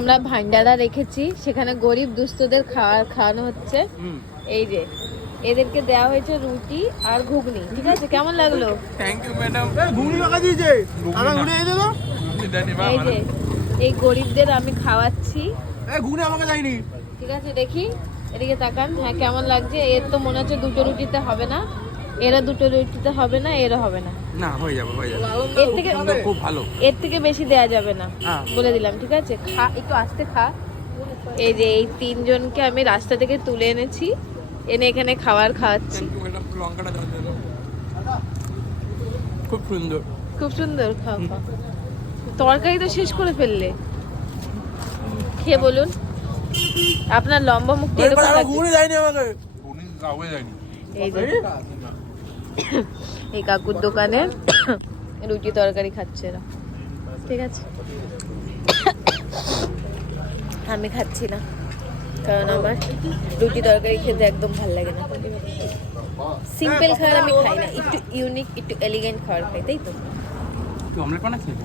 আমরা ভান্ডারা রেখেছি, সেখানে গরিব দুস্থদের খাওয়ানো হচ্ছে। এই যে এদেরকে দেওয়া হয়েছে রুটি আর ঘুগনি, ঠিক আছে? কেমন লাগলো? Thank you madam. ঘুগনি মাখা দিয়েছে, আমরা ঘুরে এই দেবো। এই যে এই গরিবদের আমি খাওয়াচ্ছি। ঘুগনি আমাকে দেয়নি। ঠিক আছে, দেখি এদিকে তাকান। হ্যাঁ, কেমন লাগছে? এর তো মনে হচ্ছে দুটো রুটিতে হবে না, এরা দুটো রুটিতে হবে না, এরা হবে না। না, হয়ে যাবে হয়ে যাবে। এর থেকে খুব ভালো, এর থেকে বেশি দেয়া যাবে না, হ্যাঁ। বলে দিলাম, ঠিক আছে? খা, একটু আস্তে খা। এই যে এই তিনজনকে আমি রাস্তা থেকে তুলে এনেছি, এনে এখানে খাবার খাওয়াচ্ছি। লঙ্কাটা খুব সুন্দর, খুব সুন্দর। খাও খাও। তরকারি তো শেষ করে ফেললে, খেয়ে বলুন আপনার লম্বা মুখটা এরকম লাগে। ঘুগনি দেয়নি আমাকে। এই যে এই কাকুর দোকানে রুটি তরকারি খাচ্ছে এরা, ঠিক আছে? আমি খাচ্ছি না, কারণ আমার রুটি তরকারি খেতে একদম ভালো লাগে না। সিম্পল খাবার আমি খাই না, একটু ইউনিক, একটু এলিগেন্ট খাবার খাই, তাই তো? অমলেট বানাচ্ছিস?